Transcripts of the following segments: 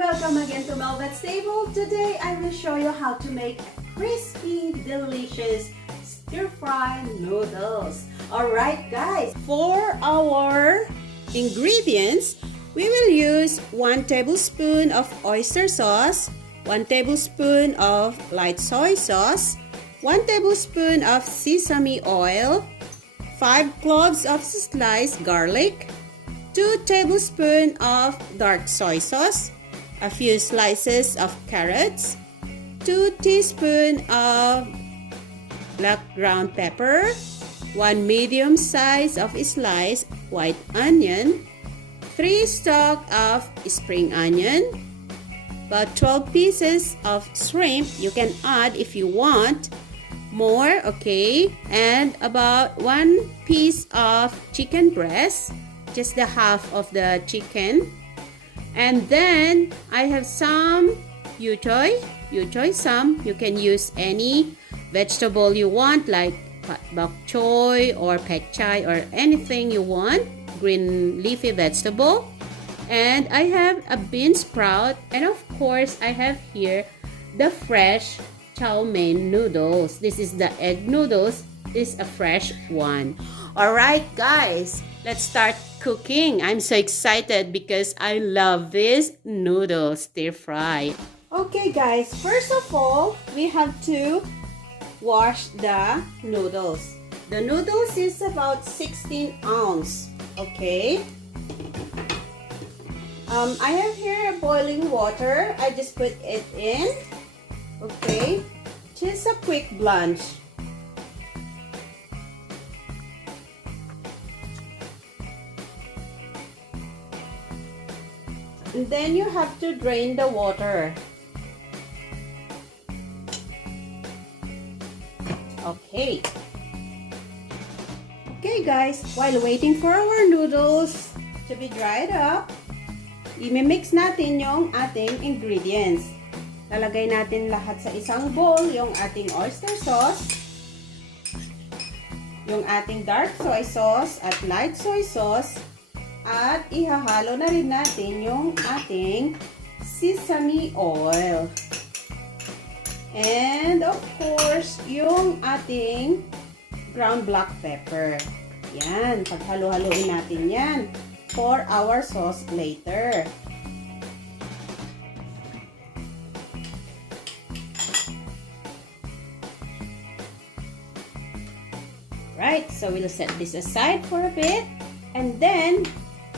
welcome again to Mhelbeth's table. Today I will show you how to make crispy, delicious stir-fry noodles. Alright guys, for our ingredients, we will use 1 tablespoon of oyster sauce, 1 tablespoon of light soy sauce, 1 tablespoon of sesame oil, 5 cloves of sliced garlic, 2 tablespoons of dark soy sauce, a few slices of carrots, 2 teaspoons of black ground pepper, 1 medium size of sliced white onion, 3 stalks of spring onion, about 12 pieces of shrimp. You can add if you want more, okay, and about 1 piece of chicken breast, just the half of the chicken. And then I have some yu choy some. You can use any vegetable you want, like bok choy or pek chai or anything you want, green leafy vegetable. And I have a bean sprout, and of course I have here the fresh chow mein noodles. This is the egg noodles. This is a fresh one. Alright guys, let's start cooking. I'm so excited because I love this noodles stir fry. Okay guys, first of all, we have to wash the noodles. The noodles is about 16 ounce. Okay. I have here boiling water. I just put it in. Okay. Just a quick blanch. And then you have to drain the water. Okay. Okay guys, while waiting for our noodles to be dried up, i-mix natin yung ating ingredients. Lalagay natin lahat sa isang bowl, yung ating oyster sauce, yung ating dark soy sauce at light soy sauce, at ihahalo na rin natin yung ating sesame oil. And of course, yung ating ground black pepper. Yan, paghalo-haloin natin yan for our sauce later. Right, so we'll set this aside for a bit. And then,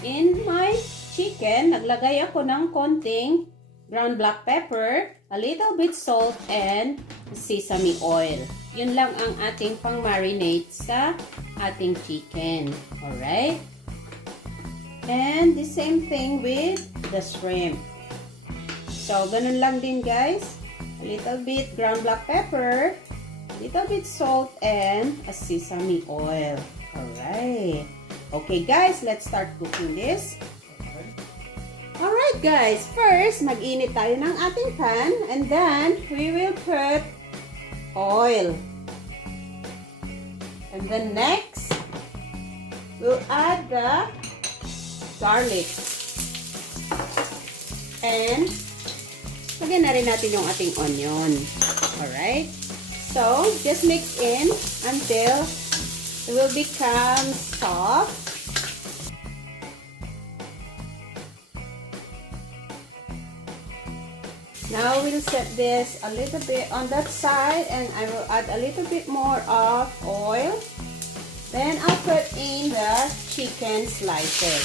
in my chicken, naglagay ako ng konting ground black pepper, a little bit salt, and sesame oil. Yun lang ang ating pang-marinate sa ating chicken. Alright? And the same thing with the shrimp. So, ganun lang din guys. A little bit ground black pepper, a little bit salt, and a sesame oil. Alright. Okay guys, let's start cooking this. Alright guys, first mag-init tayo ng ating pan, and then we will put oil. And then next, we'll add the garlic. And lagyan na rin natin yung ating onion. Alright? So, just mix in until it will become soft. Now we'll set this a little bit on that side, and I will add a little bit more of oil. Then I'll put in the chicken slices.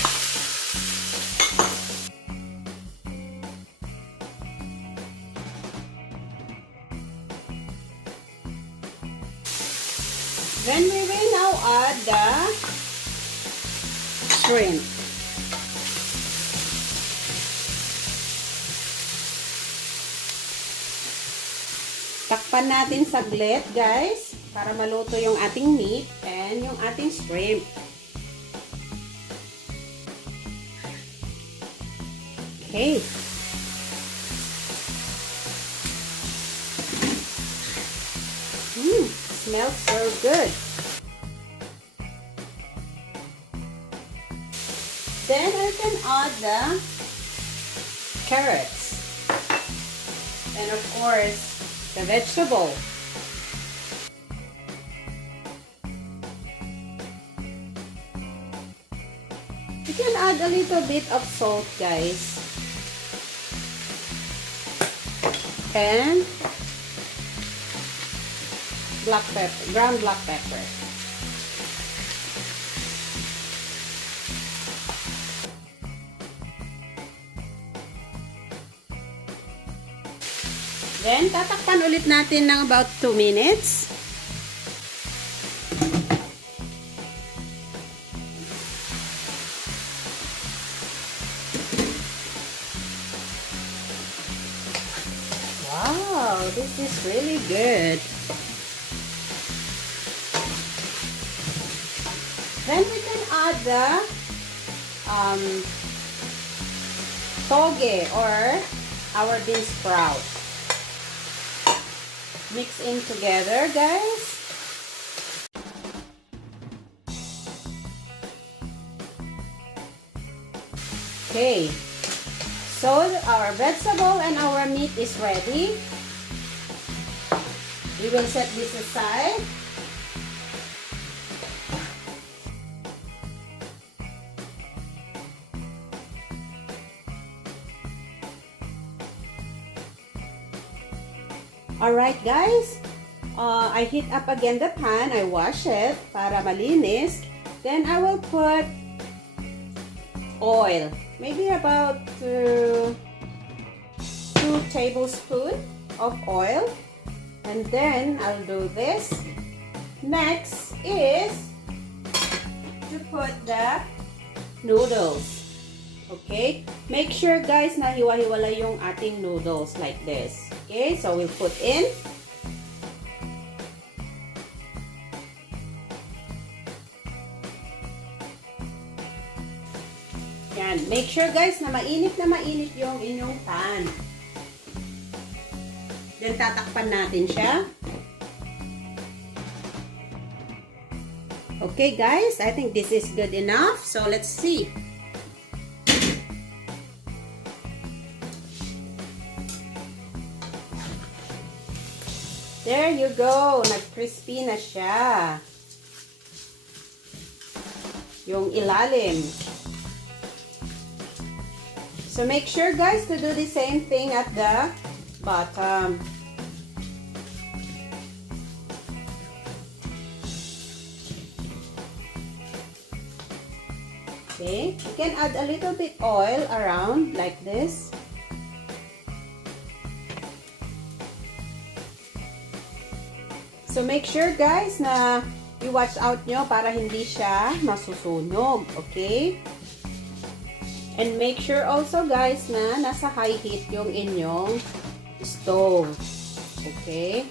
Then we will now add the shrimp. Takpan natin saglit guys para maluto yung ating meat and yung ating shrimp. Okay. Smells so good. Then I can add the carrots, and of course, the vegetable. You can add a little bit of salt, guys. And black pepper, ground black pepper. Then, tatakpan ulit natin ng about 2 minutes. Wow, this is really good. Then we can add the toge or our bean sprout. Mix in together, guys. Okay, so our vegetable and our meat is ready. We will set this aside. Alright guys, I heat up again the pan. I wash it para malinis. Then I will put oil. Maybe about 2 tablespoons of oil. And then I'll do this. Next is to put the noodles. Okay? Make sure guys na hiwa-hiwala yung ating noodles like this. Okay? So we'll put in. Yan. Make sure guys na mainit yung inyong pan. Then tatakpan natin siya. Okay guys, I think this is good enough. So let's see. There you go. Nag-crispy na siya. Yung ilalim. So make sure guys to do the same thing at the bottom. Okay, you can add a little bit oil around like this. So make sure guys na i-watch out nyo para hindi siya masusunog, okay? And make sure also guys na nasa high heat yung inyong stove, okay?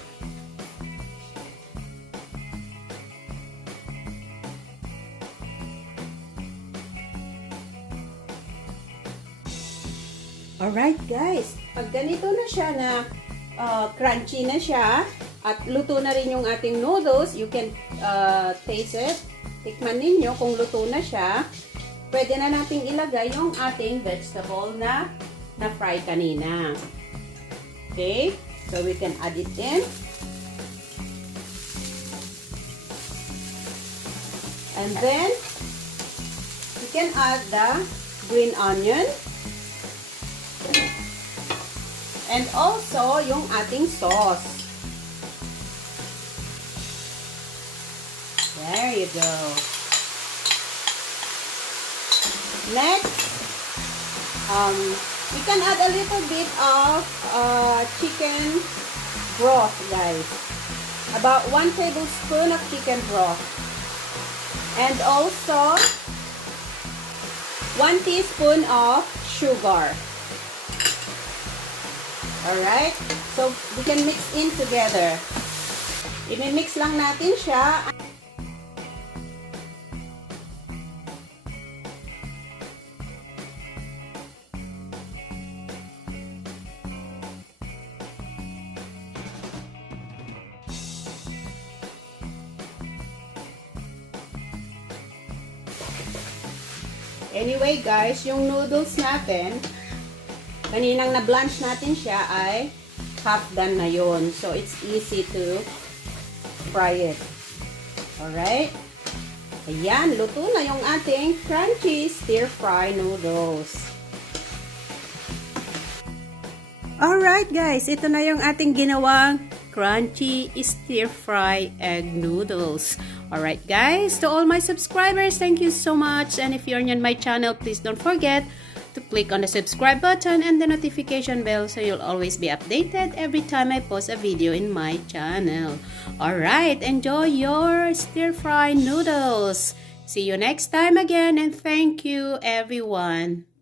Alright guys, pag ganito na siya na crunchy na siya at luto na rin yung ating noodles, you can taste it. Tikman ninyo kung luto na siya. Pwede na nating ilagay yung ating vegetable na na-fry kanina. Okay, so we can add it in. And then, you can add the green onion. And also, yung ating sauce. There you go. Next, we can add a little bit of chicken broth, guys. About 1 tablespoon of chicken broth. And also, 1 teaspoon of sugar. Alright? So, we can mix in together. I-mix lang natin siya. Anyway guys, yung noodles natin, kaninang na-blanch natin siya ay half done na yon. So, it's easy to fry it. Alright? Ayan, luto na yung ating crunchy stir-fry noodles. Alright guys, ito na yung ating ginawang crunchy stir-fry egg noodles. Alright guys, to all my subscribers, thank you so much. And if you're new on my channel, please don't forget to click on the subscribe button and the notification bell so you'll always be updated every time I post a video in my channel. Alright, enjoy your stir-fry noodles. See you next time again and thank you everyone.